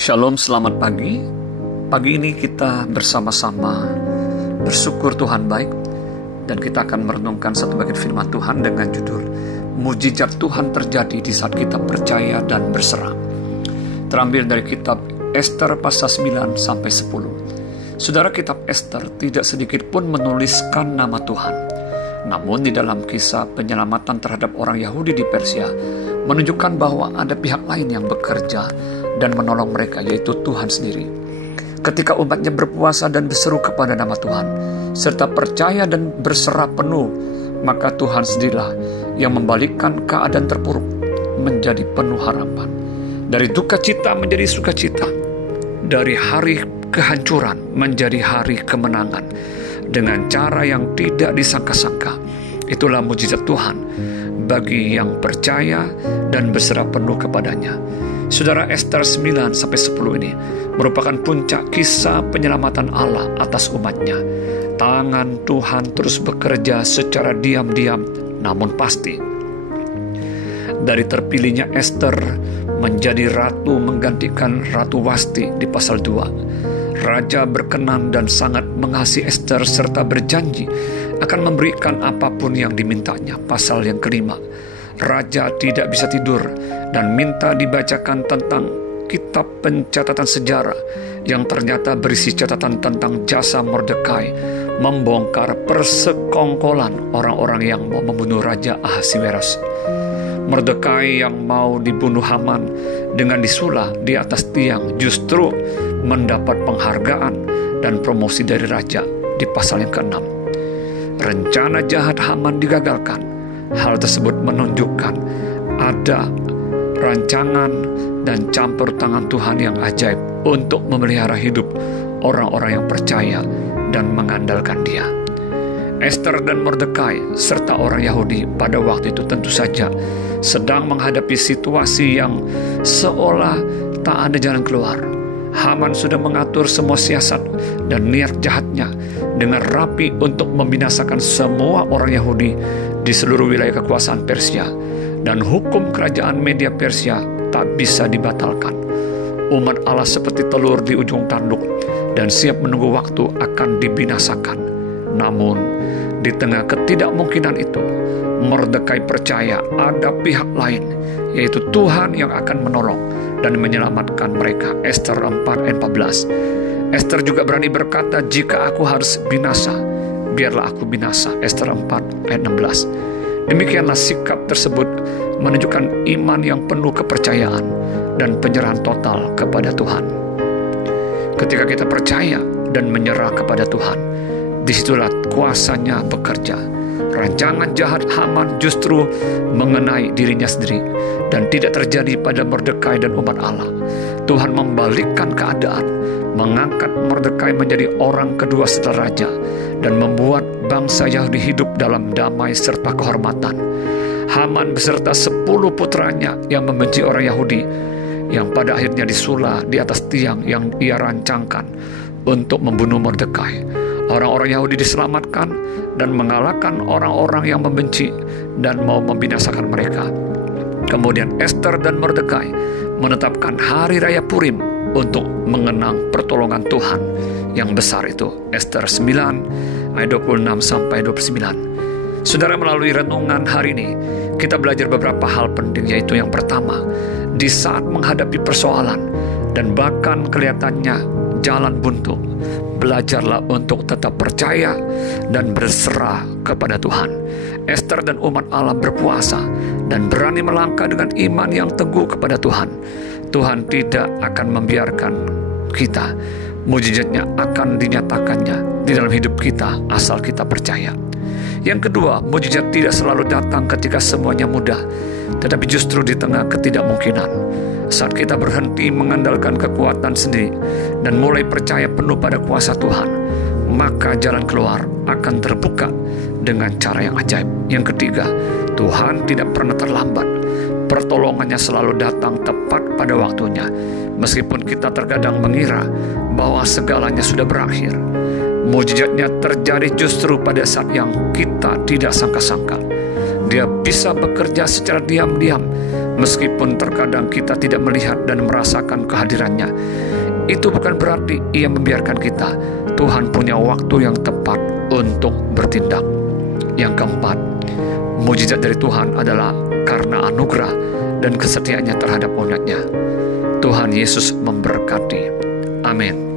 Shalom, selamat pagi. Pagi ini kita bersama-sama bersyukur Tuhan baik, dan kita akan merenungkan satu bagian firman Tuhan dengan judul Mujizat Tuhan terjadi di saat kita percaya dan berserah. Terambil dari kitab Ester pasal 9 sampai 10. Saudara, kitab Ester tidak sedikit pun menuliskan nama Tuhan. Namun di dalam kisah penyelamatan terhadap orang Yahudi di Persia menunjukkan bahwa ada pihak lain yang bekerja dan menolong mereka, yaitu Tuhan sendiri. Ketika umatnya berpuasa dan berseru kepada nama Tuhan, serta percaya dan berserah penuh, maka Tuhan sendirilah yang membalikkan keadaan terpuruk menjadi penuh harapan. Dari duka cita menjadi sukacita, dari hari kehancuran menjadi hari kemenangan, dengan cara yang tidak disangka-sangka. Itulah mujizat Tuhan bagi yang percaya dan berserah penuh kepadanya. Saudara, Ester 9-10 ini merupakan puncak kisah penyelamatan Allah atas umatnya. Tangan Tuhan terus bekerja secara diam-diam namun pasti. Dari terpilihnya Ester menjadi ratu menggantikan Ratu Wasti di pasal 2. Raja berkenan dan sangat mengasihi Ester serta berjanji akan memberikan apapun yang dimintanya. Pasal yang kelima, Raja tidak bisa tidur dan minta dibacakan tentang kitab pencatatan sejarah yang ternyata berisi catatan tentang jasa Mordekai membongkar persekongkolan orang-orang yang mau membunuh Raja Ahasiweros. Mordekai yang mau dibunuh Haman dengan disulah di atas tiang justru mendapat penghargaan dan promosi dari raja di pasal yang ke-6. Rencana jahat Haman digagalkan. Hal tersebut menunjukkan ada rancangan dan campur tangan Tuhan yang ajaib untuk memelihara hidup orang-orang yang percaya dan mengandalkan Dia. Ester dan Mordekai serta orang Yahudi pada waktu itu tentu saja sedang menghadapi situasi yang seolah tak ada jalan keluar. Haman sudah mengatur semua siasat dan niat jahatnya dengan rapi untuk membinasakan semua orang Yahudi di seluruh wilayah kekuasaan Persia, dan hukum kerajaan Media Persia tak bisa dibatalkan. Umat Allah seperti telur di ujung tanduk dan siap menunggu waktu akan dibinasakan. Namun di tengah ketidakmungkinan itu, Mordekai percaya ada pihak lain, yaitu Tuhan yang akan menolong dan menyelamatkan mereka. Ester 4:14. Ester juga berani berkata, jika aku harus binasa, biarlah aku binasa. Ester 4:16. Demikianlah sikap tersebut menunjukkan iman yang penuh kepercayaan dan penyerahan total kepada Tuhan. Ketika kita percaya dan menyerah kepada Tuhan, disitulah kuasanya bekerja. Rancangan jahat Haman justru mengenai dirinya sendiri dan tidak terjadi pada Mordekai dan umat Allah. Tuhan membalikkan keadaan, mengangkat Mordekai menjadi orang kedua setelah raja, dan membuat bangsa Yahudi hidup dalam damai serta kehormatan. Haman beserta 10 putranya yang membenci orang Yahudi, yang pada akhirnya disulah di atas tiang yang ia rancangkan untuk membunuh Mordekai. Orang-orang Yahudi diselamatkan dan mengalahkan orang-orang yang membenci dan mau membinasakan mereka. Kemudian Ester dan Mordekai menetapkan hari raya Purim untuk mengenang pertolongan Tuhan yang besar itu. Ester 9 ayat 26-29. Saudara, melalui renungan hari ini kita belajar beberapa hal penting, yaitu yang pertama, di saat menghadapi persoalan dan bahkan kelihatannya jalan buntu, belajarlah untuk tetap percaya dan berserah kepada Tuhan. Ester dan umat Allah berpuasa dan berani melangkah dengan iman yang teguh kepada Tuhan. Tuhan tidak akan membiarkan kita. Mujizatnya akan dinyatakannya di dalam hidup kita asal kita percaya. Yang kedua, mujizat tidak selalu datang ketika semuanya mudah, tetapi justru di tengah ketidakmungkinan. Saat kita berhenti mengandalkan kekuatan sendiri dan mulai percaya penuh pada kuasa Tuhan, maka jalan keluar akan terbuka dengan cara yang ajaib. Yang ketiga, Tuhan tidak pernah terlambat. Pertolongannya selalu datang tepat pada waktunya, meskipun kita terkadang mengira bahwa segalanya sudah berakhir. Mujizatnya terjadi justru pada saat yang kita tidak sangka-sangka. Dia bisa bekerja secara diam-diam Meskipun terkadang kita tidak melihat dan merasakan kehadirannya, itu bukan berarti Ia membiarkan kita. Tuhan punya waktu yang tepat untuk bertindak. Yang keempat, mujizat dari Tuhan adalah karena anugerah dan kesetiaannya terhadap umatnya. Tuhan Yesus memberkati. Amin.